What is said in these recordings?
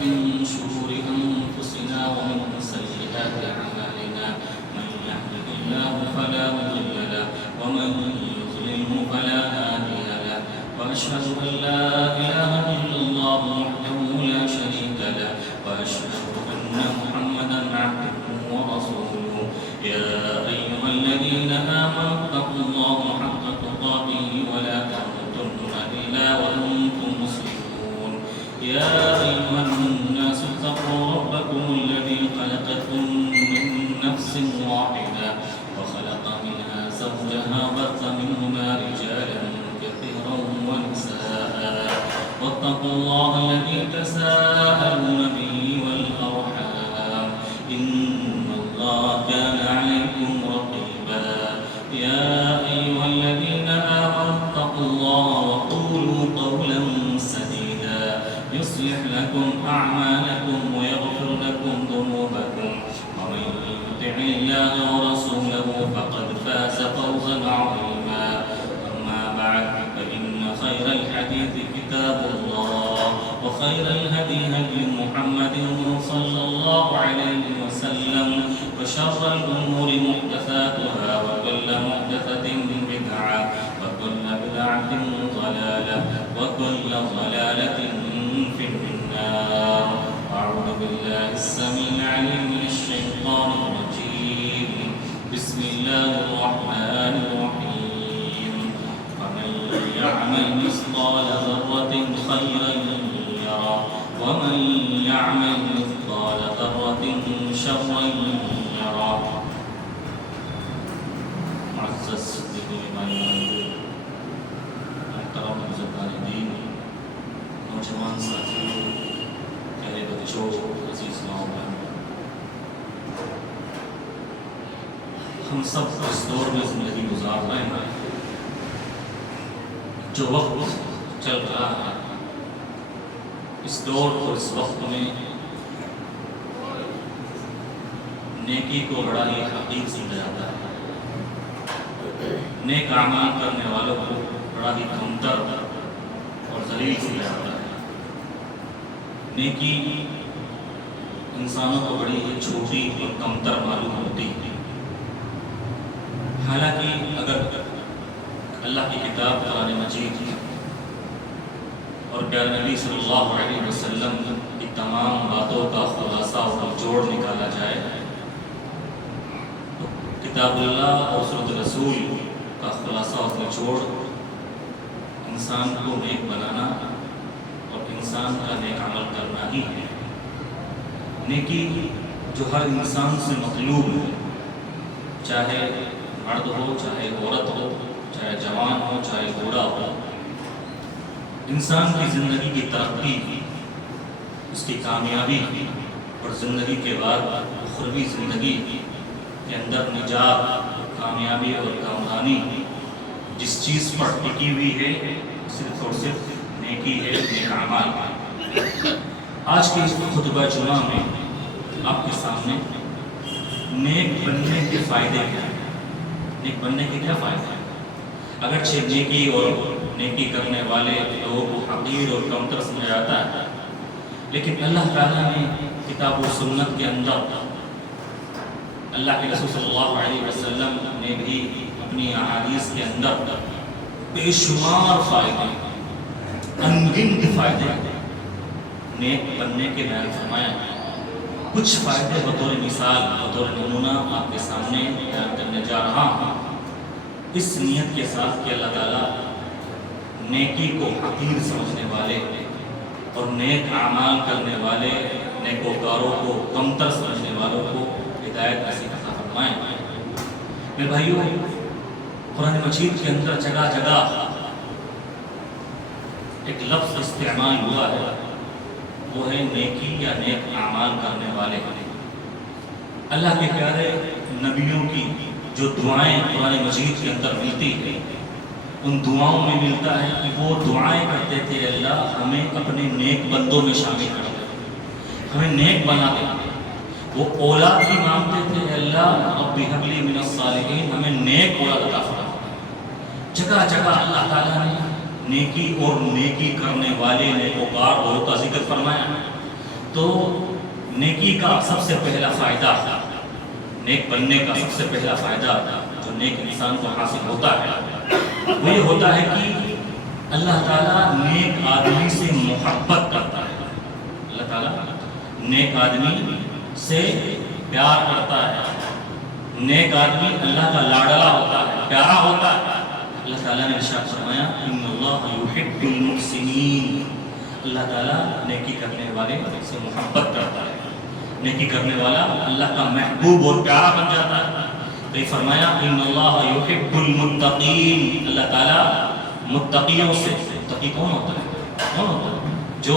من شرور أنفسنا ومن سيئات أعمالنا من يهده الله فلا مضل له ومن يضلله فلا هادي له وأشهد أن لا إله إلا الله وحده لا شريك له وأشهد أن محمدا عبده ورسوله يا أيها الذين آمنوا اتقوا الله حق تقاته ولا تموتن إلا وأنتم مسلمون يا أيها الناس اتقوا ربكم الذي خلقكم من نفس واحدة وخلق منها زوجها وبث منهما رجالا كثيرا ونساء واتقوا الله الذي تساءلون به والأرحام إن الله كان عليكم رقيبا يا أيها الذين آمنوا اتقوا الله وقولوا قولا سديدا يصلح لكم أعمالكم ويغفر لكم ذنوبكم ومن يطع الله ورسوله فقد فاز فوزا عظيما أما بعد فإن خير الحديث كتاب الله وخير الهدي هدي محمد صلى الله عليه وسلم وشر الأمور محدثاتها وكل محدثة بدعة وكل بدعة ضلالة وكل ضلالة في النار أعوذ بالله السميع العليم من الشيطان الرجيم بسم الله الرحمن الرحيم فمن يعمل مثقال ذرة خيرا يره ومن يعمل مثقال ذرة شرا يره معزز محترم بزرگان دین نوجوان ساتھیوں پیارے بچوں عزیز نوجوان ہم سب اس دور میں زندگی گزار رہے ہیں جو وقت چل رہا ہے اس دور اور اس وقت میں نیکی کو بڑا ہی حقیر سمجھا جاتا ہے نیک اعمال کرنے والوں کو بڑا ہی کمتر اور ذلیل سمجھا جاتا ہے نیکی انسانوں کو بڑی ہی چھوٹی اور کمتر معلوم ہوتی ہے حالانکہ اگر اللہ کی کتاب قرآن مجید اور پیارے نبی صلی اللہ علیہ وسلم کی تمام باتوں کا خلاصہ اور نچوڑ نکالا جائے تو کتاب اللہ اور سنت رسول کا خلاصہ اور نچوڑ انسان کو نیک بنانا اور انسان کا نیک عمل کرنا ہی ہے۔ نیکی جو ہر انسان سے مطلوب ہے، چاہے مرد ہو، چاہے عورت ہو، چاہے جوان ہو، چاہے بوڑھا ہو، انسان کی زندگی کی ترقی، اس کی کامیابی اور زندگی کے بعد اخروی زندگی کے اندر نجات، کامیابی اور کامرانی جس چیز پر ٹکی ہوئی ہے صرف اور صرف نیکی ہے، نیک اعمال ہے۔ آج کے اس خطبہ جمعہ میں آپ کے سامنے نیک بننے کے فائدے کیا ہیں، نیک بننے کے کیا فائدے ہیں۔ اگرچہ نیکی اور نیکی کرنے والے لوگوں کو حقیر اور کمتر سمجھا جاتا ہے، لیکن اللہ تعالیٰ نے کتاب و سنت کے اندر، اللہ کے رسول صلی اللہ علیہ وسلم نے بھی اپنی احادیث کے اندر بے شمار فائدے، انگنت فائدے نیک بننے کے بیان فرمایا۔ کچھ فائدے بطور مثال، بطور نمونہ آپ کے سامنے بیان کرنے جا رہا ہوں، اس نیت کے ساتھ کہ اللہ تعالیٰ نیکی کو حقیر سمجھنے والے اور نیک اعمال کرنے والے نیکوکاروں کو کمتر سمجھنے والوں کو ہدایت نصیب عطا فرمائیں۔ میرے بھائیوں، قرآن مجید کے اندر جگہ جگہ ایک لفظ استعمال ہوا ہے، وہ ہے نیکی یا نیک اعمال کرنے والے۔ اللہ کے پیارے نبیوں کی جو دعائیں قرآن مجید کے اندر ملتی ہیں، ان دعاؤں میں ملتا ہے کہ وہ دعائیں کرتے تھے، اللہ ہمیں اپنے نیک بندوں میں شامل کر دے، ہمیں نیک بنا دے۔ وہ اولاد بھی مانگتے تھے، اللہ رب ہب لی من الصالحین، ہمیں نیک اولاد عطا فرما۔ جگہ جگہ اللہ تعالیٰ نے نیکی اور نیکی کرنے والے نیکوکار لوگوں کا ذکر فرمایا۔ تو نیکی کا سب سے پہلا فائدہ، نیک بننے کا سب سے پہلا فائدہ جو نیک انسان کو حاصل ہوتا ہے وہ یہ ہوتا ہے کہ اللہ تعالیٰ نیک آدمی سے محبت کرتا ہے. اللہ تعالیٰ نیک آدمی سے پیار کرتا ہے. نیک آدمی اللہ کا لاڈلا ہوتا ہے، پیارا ہوتا ہے. اللہ تعالیٰ نے ارشاد فرمایا ان اللہ یحب المحسنین. اللہ تعالیٰ نیکی کرنے والے سے محبت کرتا ہے. نیکی کرنے والا اللہ کا محبوب اور پیارا بن جاتا ہے. تو یہ فرمایا ان اللہ یحب المتقین. اللہ تعالیٰ متقیوں سے، متقی کون ہوتا ہے؟ کون ہوتا ہے؟ جو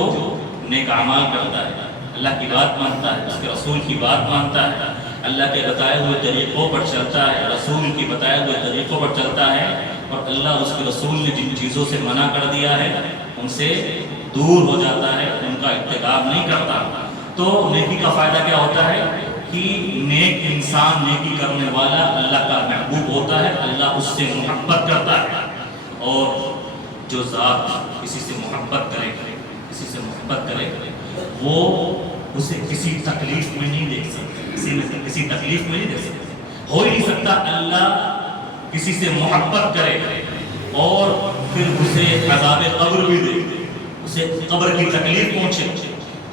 نیک اعمال کرتا ہے، اللہ کی بات مانتا ہے، اس کے رسول کی بات مانتا ہے، اللہ کے بتائے ہوئے طریقوں پر چلتا ہے، رسول کی بتائے ہوئے طریقوں پر چلتا ہے، اور اللہ اس کے رسول نے جن چیزوں سے منع کر دیا ہے ان سے دور ہو جاتا ہے، ان کا ارتکاب نہیں کرتا. تو نیکی کا فائدہ کیا ہوتا ہے کہ نیک انسان، نیکی کرنے والا اللہ کا محبوب ہوتا ہے، اللہ اس سے محبت کرتا ہے. اور جو ذات کسی سے محبت کرے، کسی سے محبت کرے، وہ اسے کسی تکلیف میں نہیں دیکھ سکتا، کسی تکلیف میں نہیں دیکھ سکتا. ہو ہی نہیں سکتا اللہ کسی سے محبت کرے اور پھر اسے عذاب قبر بھی دے، اسے قبر کی تکلیف پہنچے.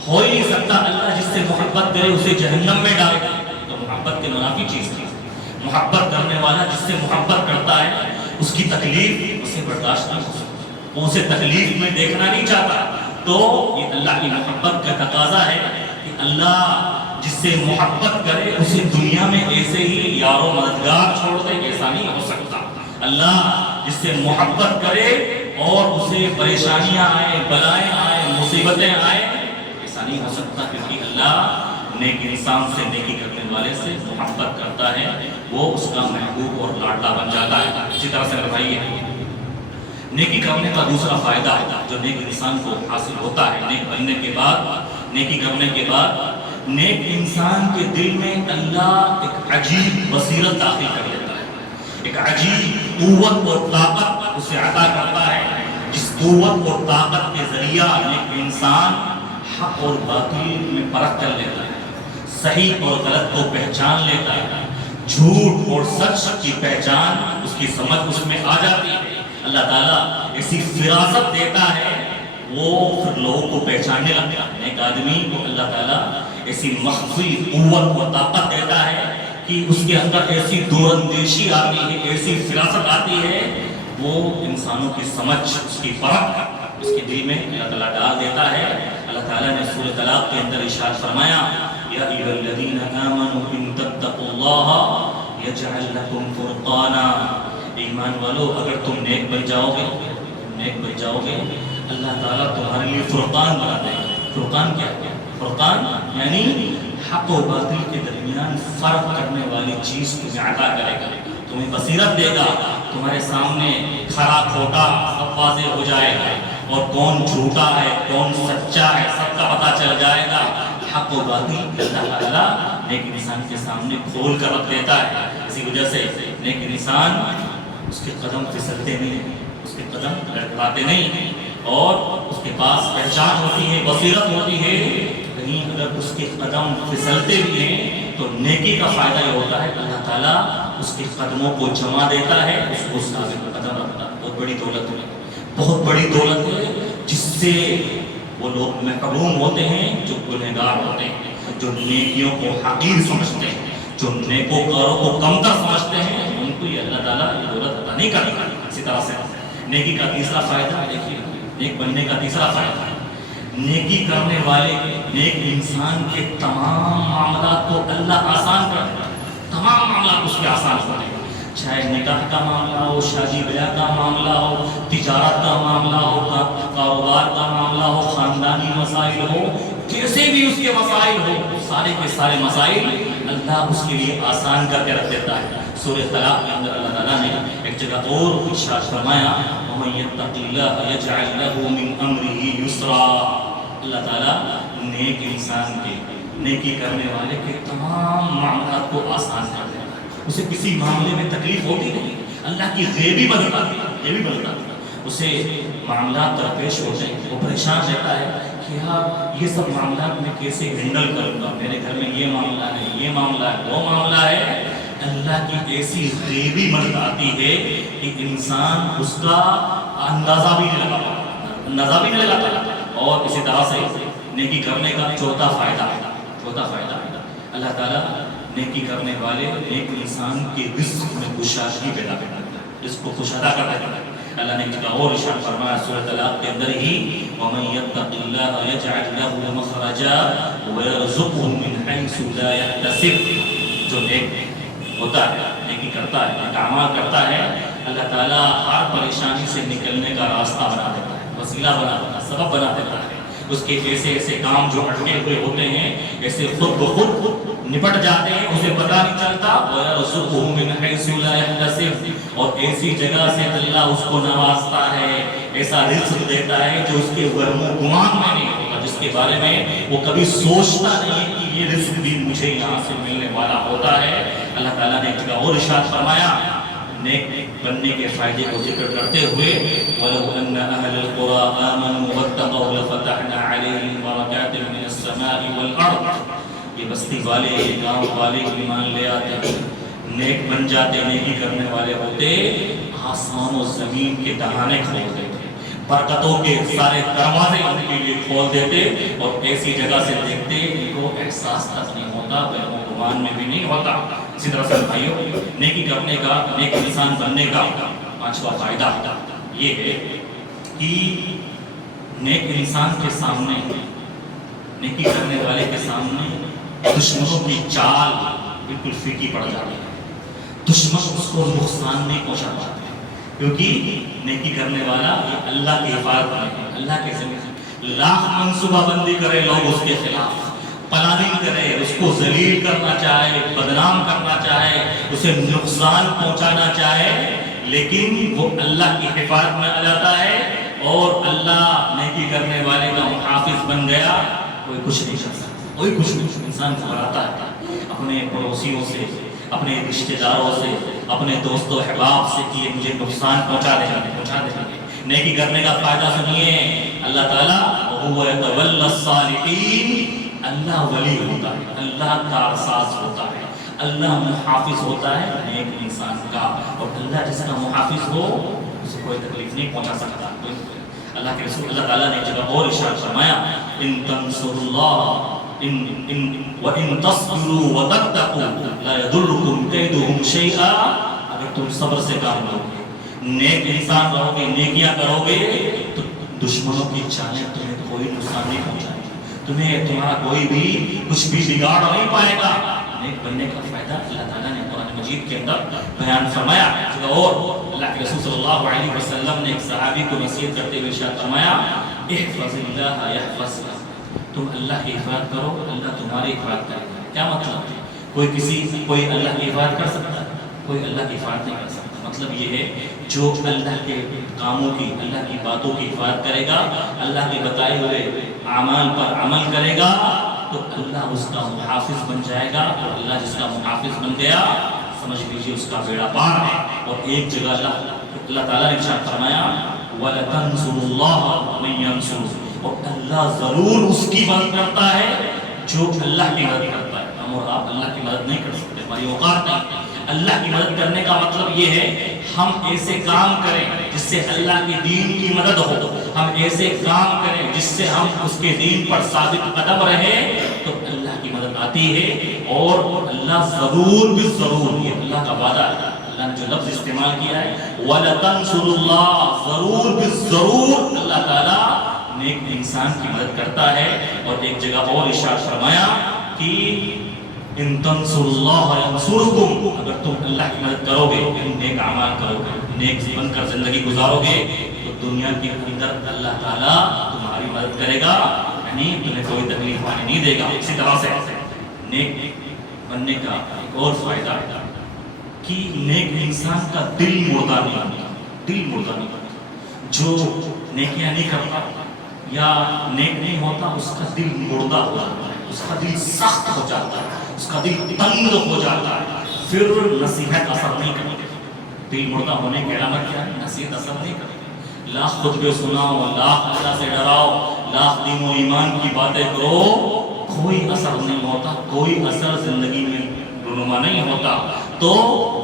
ہو ہی نہیں سکتا اللہ جس سے محبت کرے اسے جہنم میں ڈالے. تو محبت کے منافی چیز تھی. محبت کرنے والا جس سے محبت کرتا ہے اس کی تکلیف اسے برداشت نہیں ہو سکتی، وہ اسے تکلیف میں دیکھنا نہیں چاہتا. تو یہ اللہ کی محبت کا تقاضا ہے کہ اللہ جس سے محبت کرے اسے دنیا میں ایسے ہی یار و مددگار چھوڑ دے، ایسا نہیں ہو سکتا. اللہ جس سے محبت کرے اور اسے پریشانیاں آئیں، بلائیں آئیں، مصیبتیں آئیں، ایسا نہیں ہو سکتا، کیونکہ اللہ نیک انسان سے، نیکی کرنے والے سے محبت کرتا ہے، وہ اس کا محبوب اور لاڈلا بن جاتا ہے. اسی طرح سے بتائیے نیکی کرنے کا دوسرا فائدہ جو نیک انسان کو حاصل ہوتا ہے نیک بننے کے بعد، نیکی کرنے کے بعد، نیک انسان کے دل میں اللہ ایک عجیب بصیرت داخل کر لیتا ہے. ایک عجیب قوت اور طاقت اسے عطا کرتا ہے، جس قوت اور طاقت کے ذریعہ نیک انسان حق اور باطل میں فرق کر لیتا ہے، صحیح اور غلط کو پہچان لیتا ہے، جھوٹ اور سچ کی پہچان اس کی سمجھ اس میں آ جاتی ہے. اللہ تعالیٰ ایسی فراست دیتا ہے، وہ پھر لوگوں کو پہچاننے لگتا ہے. ایک آدمی کو اللہ تعالیٰ ایسی مخفی قوت و طاقت دیتا ہے کہ اس کے اندر ایسی دور اندیشی آتی ہے، ایسی فراست آتی ہے، وہ انسانوں کی سمجھ، اس کی فرق اس کے دل میں اللہ تعالیٰ ڈال دیتا ہے. اللہ تعالیٰ نے سورۃ طلاق کے اندر ارشاد فرمایا یا ایھا الذین آمنوا ان تتقوا اللہ یجعل لکم فرقانا. ایمان والو اگر تم نیک بن جاؤ گے، نیک بن جاؤ گے، اللہ تعالیٰ تمہارے لیے فرقان بنا دے گا. فرقان کیا ہے؟ فرقان یعنی حق و باطل کے درمیان فرق کرنے والی چیز تمہیں عطا کرے گا، تمہیں بصیرت دے گا. تمہارے سامنے کھرا کھوٹا سب واضح ہو جائے گا، اور کون جھوٹا ہے کون سچا ہے سب کا پتہ چل جائے گا. حق و باطل اللہ تعالیٰ نیک انسان کے سامنے کھول کر رکھ دیتا ہے. اسی وجہ سے نیک انسان اس کے قدم پھسلتے نہیں، اس کے قدم لڑکھڑاتے نہیں، اور اس کے پاس پہچان ہوتی ہے، بصیرت ہوتی ہے. کہیں اگر اس کے قدم پھسلتے بھی ہیں تو نیکی کا فائدہ یہ ہوتا ہے کہ اللہ تعالیٰ اس کے قدموں کو جما دیتا ہے، اس کو ثابت قدم رکھتا ہے. بہت بڑی دولت ہے، بہت بڑی دولت ہے، جس سے وہ لوگ محروم ہوتے ہیں جو گنہگار ہوتے ہیں، جو نیکیوں کو حقیر سمجھتے ہیں، جو نیکوکاروں کو کمتر سمجھتے ہیں، ان کو یہ اللہ تعالیٰ یہ دولت عطا نہیں کرتا. اسی طرح سے نیکی کا تیسرا فائدہ، دیکھیے نیک بننے کا تیسرا فائدہ، نیکی کرنے والے نیک انسان کے تمام معاملات کو اللہ آسان کر دیتا ہے. تمام معاملات اس کے آسان ہوتے ہیں، چاہے نکاح کا معاملہ ہو، شادی بیاہ کا معاملہ ہو، تجارت کا معاملہ ہو، کاروبار کا معاملہ ہو، خاندانی مسائل ہو، جیسے بھی اس کے مسائل ہو، سارے کے سارے مسائل اللہ اس کے لیے آسان کر کے رکھ دیتا ہے. سورۃ طلاق کے اندر اللہ تعالیٰ نے ایک جگہ اور ارشاد فرمایا وَمَن يَتَّقِ اللَّهَ يَجْعَلْ لَهُ مِنْ أَمْرِهِ يُسْرًا. اللہ تعالیٰ نیک انسان کے، نیکی کرنے والے کے تمام معاملات کو آسان کر دیتا ہے. اسے کسی معاملے میں تکلیف ہوتی نہیں، اللہ کی غیبی مدد آتی ہے، غیبی مدد آتی ہے. اسے معاملات درپیش ہوتے ہیں، وہ پریشان رہتا ہے کہ یار یہ سب معاملات میں کیسے ہینڈل کروں گا، میرے گھر میں یہ معاملہ ہے، یہ معاملہ ہے، وہ معاملہ ہے. اللہ کی ایسی غیبی مدد آتی ہے کہ انسان اس کا اندازہ بھی نہیں لگاتا. اور اسی طرح سے نیکی کرنے کا چوتھا فائدہ اللہ تعالیٰ نیکی کرنے والے ایک انسان کے رزق میں کشادگی پیدا کرتا ہے، رزق کو کشادہ کرتا ہے. اللہ نے ایک اور ارشاد فرمایا سورۃ طلاق کے اندر ہی وَمَن يَتَّقِ اللَّهَ يَجْعَلْ لَهُ مَخْرَجًا وَيَرْزُقْهُ مِنْ حَيْثُ لَا يَحْتَسِبُ. جو نیک ہوتا ہے، نیکی کرتا ہے، نیک اعمال کرتا ہے، اللہ تعالیٰ ہر پریشانی سے نکلنے کا راستہ بنا دیتا ہے، وسیلہ بنا دیتا ہے، سبب بنا دیتا ہے. اس کے ایسے کام جو اٹکے ہوئے ہوتے ہیں ایسے خود بخود نپٹ جاتے ہیں، اسے پتہ نہیں چلتا. وَيَرْزُقُهُ مِنْ حَيْثُ لَا يَحْتَسِبُ. اور ایسی جگہ سے اللہ اس کو نوازتا ہے، ایسا رزق دیتا ہے جو اس کے وہم و گمان میں نہیں ہوتا، جس کے بارے میں وہ کبھی سوچتا نہیں کہ یہ رزق بھی مجھے یہاں سے ملنے والا ہوتا ہے. اللہ تعالیٰ نے ایک جگہ اور ارشاد فرمایا نیک بننے کے فائدے کو ذکر کرتے ہوئے وَلَوْ أَنَّ أَهْلَ الْقُرَىٰ آمَنُوا وَاتَّقَوْا لَفَتَحْنَا عَلَيْهِمْ بَرَكَاتٍ مِّنَ السَّمَاءِ وَالْأَرْضِ. یہ بستی والے، یہ گاؤں والے ایمان لے آتے، نیک بن جاتے، نیکی کرنے والے ہوتے، آسمان و زمین کے دہانے کھول دیتے، برکتوں کے سارے دروازے ان کے لیے کھول دیتے، اور ایسی جگہ سے دیکھتے ان کو احساس تک نہیں ہوتا، وہم و گمان میں بھی نہیں ہوتا. اسی طرح سے بھائیوں نیکی کرنے کا، نیک انسان بننے کا پانچواں فائدہ یہ ہے کہ نیک انسان کے سامنے، نیکی کرنے والے کے سامنے دشمنوں کی چال بالکل پھیکی پڑ جاتی ہے. دشمن اس کو نقصان نہیں پہنچا پاتے کیونکہ نیکی کرنے والا یہ اللہ کی حفاظت کرے، اللہ کے ذمہ لاکھ منصوبہ بندی کرے لوگ اس کے خلاف، پلاننگ کرے، اس کو ذلیل کرنا چاہے، بدنام کرنا چاہے، اسے نقصان پہنچانا چاہے، لیکن وہ اللہ کی حفاظت میں آ جاتا ہے اور اللہ نیکی کرنے والے کا محافظ بن گیا. کوئی کچھ نہیں کر سکتا، کوئی کچھ نہیں. انسان گھبراتا ہے اپنے پڑوسیوں سے، اپنے رشتہ داروں سے، اپنے دوست و احباب سے کہ مجھے نقصان پہنچا دیں گے. نیکی کرنے کا فائدہ سنیے، اللہ تعالیٰ وَهُوَ يَتَوَلَّى الصَّالِحِينَ. اللہ ولی ہوتا ہے، اللہ کارساز ہوتا ہے، اللہ محافظ ہوتا ہے نیک انسان کا. اور اللہ جس کا محافظ ہو اسے کوئی تکلیف نہیں پہنچا سکتا. اللہ کے رسول اللہ تعالیٰ نے جگہ اور ارشاد فرمایا ان تنصروا اللہ وَإِن تَصْبِرُوا وَتَتَّقُوا لَا يَضُرُّكُمْ كَيْدُهُمْ شَيْئًا. اگر تم صبر سے کام لو گے، نیک انسان رہو گے، نیکیاں کرو گے، تو دشمنوں کی چالیں تمہیں کوئی نقصان نہیں پہنچائے گی، تمہیں تمہارا کوئی بھی کچھ بھی بگاڑ نہیں پائے گا. نیک بننے کا فائدہ اللہ تعالیٰ نے قرآن مجید کے اندر بیان فرمایا. اور اللہ کے رسول صلی اللہ علیہ وسلم نے ایک صحابی کو نصیحت کرتے ہوئے ارشاد فرمایا احفظ اللہ یحفظک. تم اللہ کی حفاظت کرو، اللہ تمہاری حفاظت کرے گا. کیا مطلب ہے؟ کوئی اللہ کی حفاظت کر سکتا ہے؟ کوئی اللہ کی حفاظت نہیں کر سکتا. مطلب یہ ہے جو اللہ کے کاموں کی، اللہ کی باتوں کی حفاظت کرے گا، اللہ کے بتائے ہوئے اعمال پر عمل کرے گا، تو اللہ اس کا محافظ بن جائے گا. اور اللہ جس کا محافظ بن گیا سمجھ لیجیے اس کا بیڑا پار ہے. اور ایک جگہ اللہ تعالیٰ نے ارشاد فرمایا وَلَتَنْصُرُوا اللَّهَ مَن يَنْصُرُهُ. اور اللہ ضرور اس کی مدد کرتا ہے جو اللہ کی مدد کرتا ہے. ہم اور آپ اللہ کی مدد نہیں کر سکتے، ہماری اوقات نہیں. اللہ کی مدد کرنے کا مطلب یہ ہے ہم ایسے کام کریں جس سے اللہ کے دین کی مدد ہو، ہم ایسے کام کریں جس سے ہم اس کے دین پر ثابت قدم رہے، تو اللہ کی مدد آتی ہے. اور اللہ ضرور بالضرور، یہ اللہ کا وعدہ ہے. اللہ نے جو لفظ استعمال کیا ہے وَلَتَنْصُرُوا اللَّهَ، ضرور بالضرور اللہ تعالیٰ نیک انسان کی مدد کرتا ہے. اور ایک جگہ اور ارشاد فرمایا کہ ان تنصروا اللہ ینصرکم. اگر تم اللہ کی مدد کرو گے، نیک اعمال کرو گے، نیک بن کر زندگی گزارو گے، تو دنیا کے اندر اللہ تعالیٰ تمہاری مدد کرے گا، یعنی تمہیں کوئی تکلیف آنے نہیں دے گا. اسی طرح سے نیک بننے کا ایک اور فائدہ ہے کہ نیک انسان کا دل مردہ نہیں ہوتا. دل مردہ نہیں ہوتا. جو نیکیاں نہیں کرتا یا نیک نہیں ہوتا اس کا دل مردہ ہو جاتا ہے، اس کا دل سخت ہو جاتا ہے، اس کا دل تنگ ہو جاتا ہے، پھر نصیحت اثر نہیں کرتی. دل مردہ ہونے کی علامت کیا ہے؟ نصیحت اثر نہیں کرتی. لاکھ خطبے سناؤ، لاکھ اللہ سے ڈراؤ، لاکھ دین و ایمان کی باتیں کرو، کوئی اثر نہیں ہوتا، کوئی اثر زندگی میں رونما نہیں ہوتا۔ تو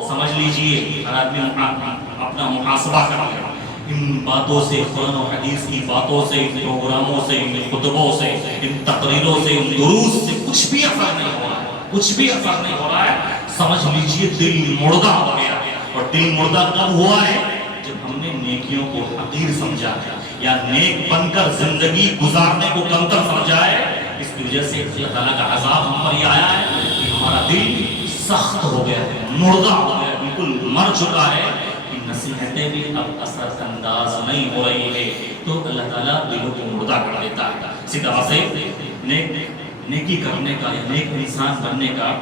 سمجھ لیجئے ہر آدمی اپنا محاسبہ کر لے، ان باتوں سے، قرآن و حدیث کی باتوں سے، ان پروگراموں سے، ان خطبوں سے، ان تقریروں سے، ان دروس سے کچھ بھی اثر نہیں ہو رہا ہے، کچھ بھی اثر نہیں ہو رہا ہے۔ سمجھ لیجئے دل مردہ ہو گیا، اور دل مردہ کب ہوا ہے؟ جب ہم نے نیکیوں کو حقیر سمجھا ہے، یا نیک بن کر زندگی گزارنے کو کمتر سمجھا ہے۔ اس کی وجہ سے اللہ تعالیٰ کا عذاب ہم پر یہ آیا ہے کہ ہمارا دل سخت ہو گیا ہے، مردہ ہو گیا ہے، بالکل مر چکا ہے، کہ نصیحتیں بھی اب اثر انداز نہیں ہو رہی ہے۔ تو اللہ تعالیٰ دلوں کو مردہ کر دیتا ہے۔ اسی طرح سے نیکی کرنے کا یا نیک انسان بننے کا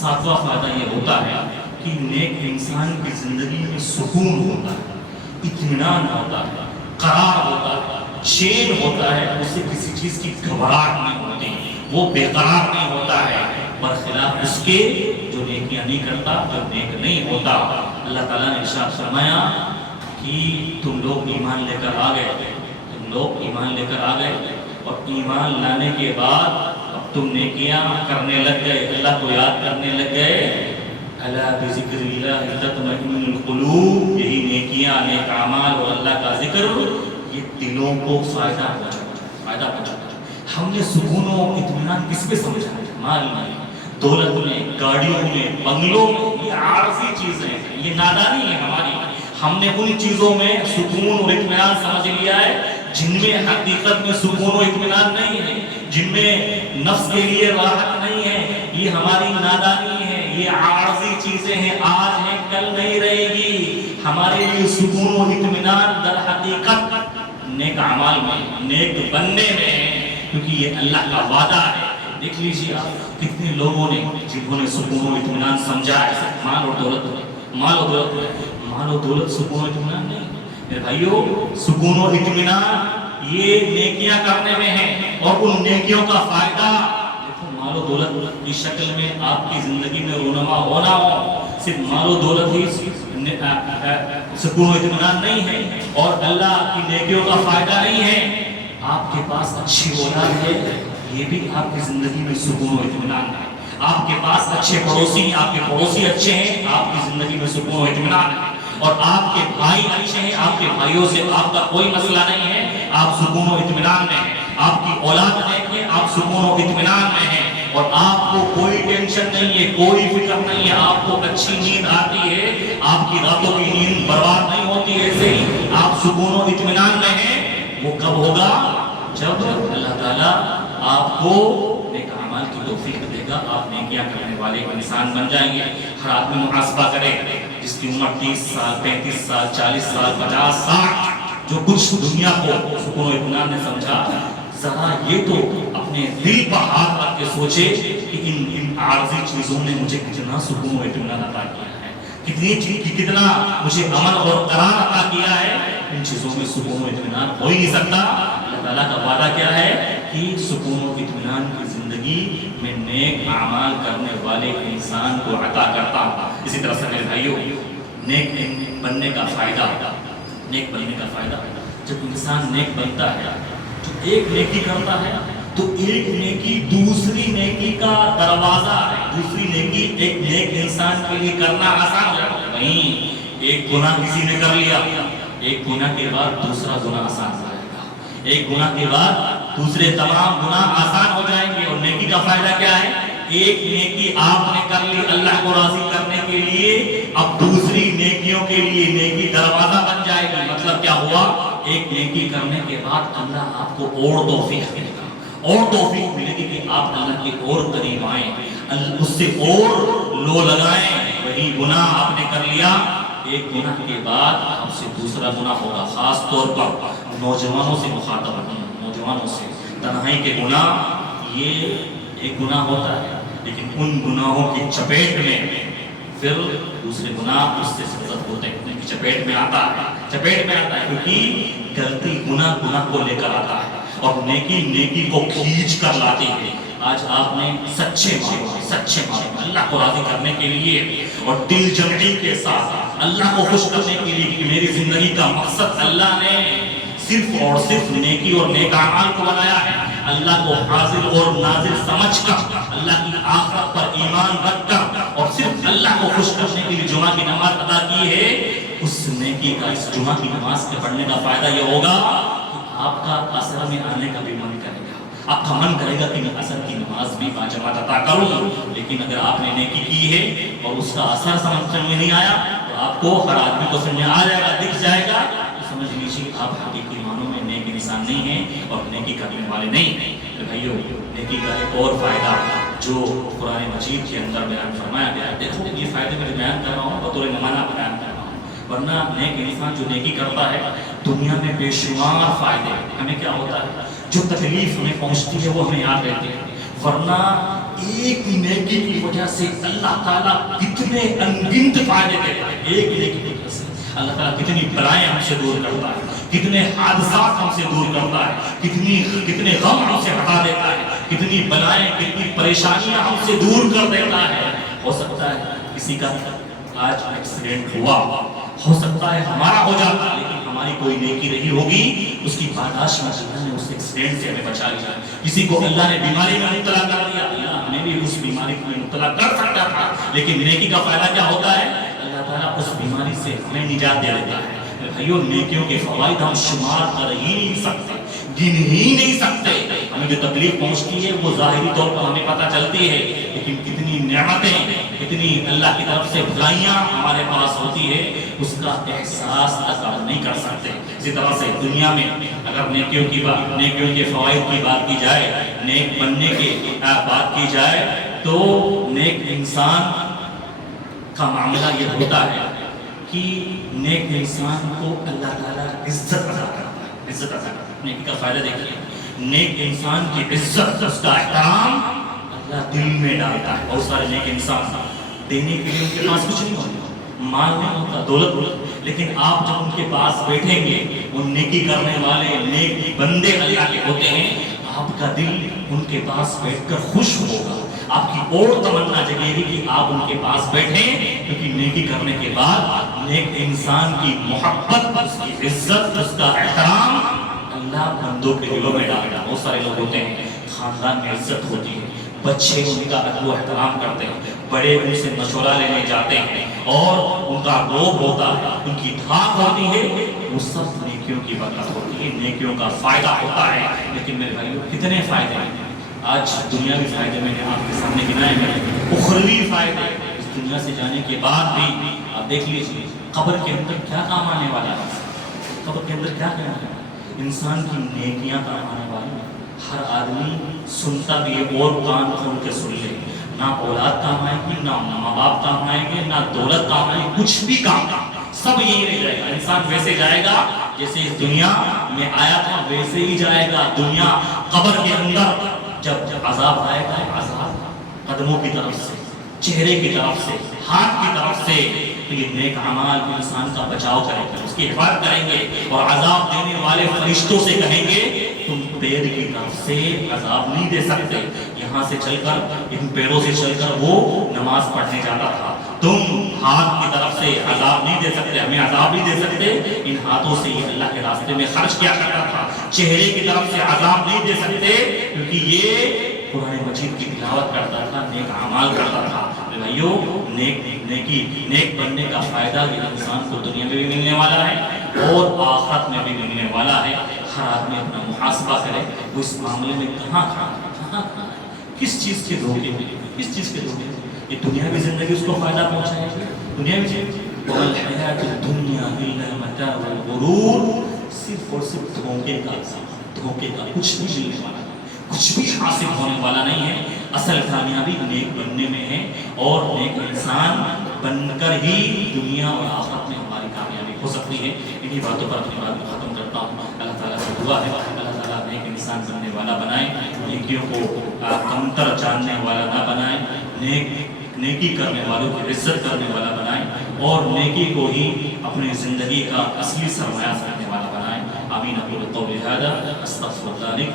ساتواں فائدہ یہ ہوتا ہے کہ نیک انسان کی زندگی میں سکون ہوتا ہے، اطمینان ہوتا ہے، قرار ہوتا ہے، چین ہوتا ہے، اسے کسی چیز کی گھبراہٹ نہیں ہوتی، وہ بے قرار نہیں ہوتا ہے، برخلاف اس کے جو نیکیاں نہیں کرتا، جو نیک نہیں ہوتا۔ اللہ تعالیٰ نے ارشاد فرمایا کہ تم لوگ ایمان لے کر آ گئے، تم لوگ ایمان لے کر آ گئے، اور ایمان لانے کے بعد اب تم نیکیاں کرنے لگ گئے، اللہ کو یاد کرنے لگ گئے۔ الا بذکر اللہ تطمئن القلوب، یہی نیکیاں، نیک اعمال اور اللہ کا ذکر یہ دلوں کو فائدہ پہنچاتا ہے۔ ہم نے سکون و اطمینان کس پہ سمجھا ہے؟ مال میں، دولت میں، گاڑیوں میں، بنگلوں میں، یہ عارضی چیزیں ہیں، یہ نادانی ہے ہماری۔ ہم نے ان چیزوں میں سکون اور اطمینان سمجھ لیا ہے جن میں حقیقت میں سکون و اطمینان نہیں ہے، جن میں نفس کے لیے راحت نہیں ہے۔ یہ ہماری نادانی ہے، یہ عارضی چیزیں ہیں، آج ہیں کل نہیں رہے گی۔ ہمارے لیے سکون و اطمینان در حقیقت نیک اعمال میں، نیک بننے میں ہے، کیونکہ یہ اللہ کا وعدہ ہے۔ دیکھ لیجیے آپ کتنے لوگوں نے جنہوں نے سکون و اطمینان سمجھا ہے، مال اور دولت میں، مال اور دولت میں، مال و دولت سکون و اطمینان نہیں۔ میرے بھائیو، سکون و اطمینان یہ نیکیاں کرنے میں ہے، اور ان نیکیوں کا فائدہ دیکھو مال و دولت کی شکل میں آپ کی زندگی میں رونما ہونا ہو، صرف مال و دولت ہی سکون و اطمینان نہیں ہے، اور اللہ کی نیکیوں کا فائدہ نہیں ہے۔ آپ کے پاس اچھی اولاد ہے، یہ بھی آپ کی زندگی میں سکون و اطمینان ہے۔ آپ کے پاس اچھے پڑوسی، آپ کے پڑوسی اچھے ہیں، آپ کی زندگی میں سکون و اطمینان ہے۔ اور آپ کے بھائی اچھے ہیں، آپ کے بھائیوں سے آپ کا کوئی مسئلہ نہیں ہے، آپ سکون و اطمینان میں ہیں۔ آپ کی اولاد نیک ہے، آپ سکون و اطمینان میں ہیں، اور آپ کو کوئی ٹینشن نہیں ہے، کوئی فکر نہیں ہے، آپ کو اچھی نیند آتی ہے، آپ کی راتوں کی نیند برباد نہیں ہوتی ہے، ایسے ہی آپ سکون و اطمینان میں ہیں۔ وہ کب ہوگا؟ جب اللہ تعالیٰ آپ کو نیک اعمال کی توفیق دے گا، آپ نیکیاں کرنے والے انسان بن جائیں گے۔ ہر آدمی محاسبہ کرے، جس کی عمر 30 سال، 35 سال، 40 سال، 50، 60، جو کچھ دنیا کو سکون و اطمینان نے سمجھا، ذرا یہ تو اپنے دل پر ہاتھ رکھ کے سوچے کہ ان عارضی چیزوں نے مجھے کتنا سکون و اطمینان عطا کیا ہے، کتنا مجھے امن اور قرار عطا کیا ہے۔ ان چیزوں میں سکون و اطمینان ہو ہی نہیں سکتا۔ اللہ تعالیٰ کا وعدہ کیا ہے کہ سکون و اطمینان کی زندگی میں نیک اعمال کرنے والے انسان کو عطا کرتا ہوں۔ اسی طرح سے میرے بھائیوں، نیک بننے کا فائدہ، نیک بننے کا فائدہ، جب انسان نیک بنتا ہے، جو ایک نیکی کرتا ہے تو ایک نیکی دوسری نیکی کا دروازہ ہے، دوسری نیکی ایک نیک انسان کے لیے کرنا آسان ہو جاتا ہے۔ وہیں ایک گناہ کسی نے کر لیا، ایک گناہ کے بعد دوسرا گناہ آسان ہو جائے گا، ایک گناہ کے بعد دوسرے تمام گناہ آسان ہو جائیں گے۔ اور نیکی کا فائدہ کیا ہے؟ ایک نیکی آپ نے کر لی اللہ کو راضی کرنے کے لیے، اب دوسری نیکیوں کے لیے نیکی دروازہ بن جائے گی۔ مطلب کیا ہوا؟ ایک نیکی کرنے کے بعد اللہ آپ کو اور توفیق ملے گا، اور توفیق ملے گی کہ آپ اللہ کے اور قریب آئیں، اس سے اور لو لگائیں۔ وہی گناہ آپ نے کر لیا، ایک گناہ کے بعد آپ سے دوسرا گناہ ہوگا۔ خاص طور پر نوجوانوں سے مخاطب ہوں، نوجوانوں سے، تنہائی کے گناہ یہ ایک گناہ ہوتا ہے، لیکن ان گناہوں کی چپیٹ میں پھر دوسرے گناہ اس سے سرزد ہوتے ہیں، ان کی چپیٹ میں آتا ہے، کیونکہ غلطی گناہ کو لے کر آتا ہے، اور نیکی کو کھینچ کر لاتی ہے۔ آج آپ نے سچے معنوں اللہ کو راضی کرنے کے لیے اور دل جمعی کے ساتھ اللہ کو خوش کرنے کے لیے کہ میری زندگی کا مقصد اللہ نے صرف اور صرف نیکی اور نیک اعمال کو بنایا ہے، اللہ کو حاضر اور ناظر سمجھ کر، اللہ کی آخرت پر ایمان رکھ کر اور صرف اللہ کو خوش کرنے کے لیے جمعہ کی نماز ادا کی ہے، اس نیکی کا، اس جمعہ کی نماز کے پڑھنے کا فائدہ یہ ہوگا کہ آپ کا اثر میں آنے کا بھی من کرے گا، آپ کا من کرے گا کہ میں اثر کی نماز بھی باجماعت ادا کروں۔ لیکن اگر آپ نے نیکی کی ہے اور اس کا اثر سمجھ میں نہیں آیا تو آپ کو، ہر آدمی کو سمجھ آ جائے گا، دکھ جائے گا، تو سمجھ لیجیے آپ حقیقی معنوں میں نیک انسان نہیں ہیں اور نیکی کرنے والے نہیں ہیں۔ بھائیو، نیکی کا ایک اور فائدہ جو قرآن مجید کے اندر بیان فرمایا گیا ہے، دیکھو یہ فائدے میں بیان کر رہا ہوں، بطور نمونہ بیان کر رہا ہوں، ورنہ نیک انسان جو نیکی کرتا ہے دنیا میں بے شمار فائدے، ہمیں کیا ہوتا ہے جو تکلیف ہمیں پہنچتی ہے وہ ہمیں یاد رہتی ہے، ورنہ ایک نیکی کی وجہ سے اللہ تعالیٰ کتنے انگنت فائدے دیتا ہے، ایک نیکی کی وجہ سے اللہ تعالیٰ کتنی بلائیں ہم سے دور کرتا ہے، کتنے حادثات ہم سے دور کرتا ہے، کتنے غم ہم سے ہٹا دیتا ہے، کتنی بلائیں، کتنی پریشانیاں ہم سے دور کر دیتا ہے۔ ہو سکتا ہے کسی کا آج ایکسیڈنٹ ہوا، ہو سکتا ہے ہمارا ہو جاتا، لیکن ہماری کوئی نیکی رہی ہوگی، اس کی پاداش میں اللہ نے اس ایکسیڈنٹ سے ہمیں بچا لیا۔ کسی کو اللہ نے بیماری میں مبتلا کر دیا، اللہ ہمیں بھی اس بیماری میں مبتلا کر سکتا تھا، لیکن نیکی کا فائدہ کیا ہوتا ہے؟ اللہ تعالیٰ اس بیماری سے ہمیں نجات دے دیتا ہے۔ بھائیو، نیکیوں کے فوائد ہم شمار کر ہی نہیں سکتے، گن ہی نہیں سکتے۔ ہمیں جو تکلیف پہنچتی ہے وہ ظاہری طور پر ہمیں پتہ چلتی ہے، لیکن کتنی نعمتیں، کتنی اللہ کی طرف سے بھلائیاں ہمارے پاس ہوتی ہے، اس کا احساس تک ہم نہیں کر سکتے۔ اسی طرح سے دنیا میں اگر نیکیوں کے فوائد کی بات کی جائے، نیک بننے کی بات کی جائے، تو نیک انسان کا معاملہ یہ ہوتا ہے کہ نیک انسان کو اللہ تعالیٰ عزت عطا کرتا ہے، عزت عطا کرتا ہے۔ نیکی کا فائدہ دیکھیے، نیک انسان کی عزت، اس کا احترام اللہ دل میں ڈالتا ہے۔ بہت سارے نیک انسان دینے کے لیے ان کے پاس کچھ نہیں ہوتا، مال نہیں ہوتا، دولت، لیکن آپ جب ان کے پاس بیٹھیں گے، ان نیکی کرنے والے نیک بندے اللہ کے ہوتے ہیں، آپ کا دل ان کے پاس بیٹھ کر خوش ہوگا، آپ کی اور تمنا جگے گی کہ آپ ان کے پاس بیٹھیں، کیونکہ نیکی کرنے کے بعد نیک انسان کی محبت، اس کی عزت، اس کا احترام اللہ بندوں کے دلوں میں ڈالتا ہے۔ بہت سارے لوگ ہوتے ہیں خاندان میں عزت ہوتی ہے، بچے ان کا ادب و احترام کرتے ہیں، بڑے ان سے مشورہ لینے جاتے ہیں اور ان کا روب ہوتا ہے، ان کی دھاک ہوتی ہے، وہ سب نیکیوں کی برکت ہوتی ہے، نیکیوں کا فائدہ ہوتا ہے۔ لیکن میرے بھائیو، کتنے فائدے ہیں آج دنیاوی فائدے میں نے آپ کے سامنے گنائے ہیں، اخروی فائدے اس دنیا سے جانے کے بعد بھی آپ دیکھ لیجیے قبر کے اندر کیا کام آنے والا ہے، قبر کے اندر کیا کام آنے والا ہے، انسان کی نیکیاں کام آنے والی ہیں۔ ہر آدمی سنتا بھی ہے اور کان کھول کے سن لے، نہ اولاد کام آئے گی، نہ ماں باپ کام آئیں گے، نہ دولت کام آئے گی، کچھ بھی کام، سب یہی رہ جائے گا۔ انسان ویسے جائے گا جیسے اس دنیا میں آیا تھا، ویسے ہی جائے گا۔ دنیا قبر کے اندر جب عذاب آئے گا، عذاب قدموں کی طرف سے، چہرے کی طرف سے، ہاتھ کی طرف سے، تو یہ نیک اعمال انسان کا بچاؤ کریں گے، اس کی حفاظت کریں گے، اور عذاب دینے والے فرشتوں سے کہیں گے تم پیر کی طرف سے عذاب نہیں دے سکتے، یہاں سے چل کر، ان پیروں سے چل کر وہ نماز پڑھنے جاتا تھا، تم ہاتھ کی طرف سے عذاب نہیں دے سکتے، ہمیں عذاب نہیں دے سکتے، ان ہاتھوں سے یہ اللہ کے راستے میں خرچ کیا کرتا تھا، چہرے کی طرف سے عذاب نہیں دے سکتے، کیونکہ یہ قرآن مجید کی تلاوت کرتا تھا، نیک اعمال کرتا تھا۔ بھائیو، نیک بننے کا فائدہ یہ انسان کو دنیا میں بھی ملنے والا ہے اور آخرت میں بھی ملنے والا ہے۔ ہر آدمی اپنا محاسبہ کرے، وہ اس معاملے میں کہاں کھڑا ہے، کس چیز کے دھوکے میں، کس چیز کے دھوکے میں، یہ دنیاوی زندگی اس کو فائدہ پہنچائے گی، دنیاوی زندگی وَمَا الْحَيَاةُ الدُّنْيَا إِلَّا مَتَاعُ الْغُرُورِ، صرف اور صرف دھوکے کا کچھ نہیں ملنے والا، کچھ بھی حاصل ہونے والا نہیں ہے۔ اصل کامیابی نیک بننے میں ہے، اور نیک انسان بن کر ہی دنیا اور آخرت میں ہماری کامیابی ہو سکتی ہے۔ انہی باتوں پر اپنی بات کو ختم کرتا ہوں۔ اللہ تعالیٰ سے دعا ہے اللہ تعالیٰ نیک انسان بننے والا بنائے، نیکیوں کو کمتر جاننے والا نہ بنائے، نیکی کرنے والوں کی عزت کرنے والا بنائے، اور نیکی کو ہی اپنی زندگی کا اصلی سرمایہ کرنے والا بنائے۔ آمین۔ اقول قولی ھذا استغفر اللہ لي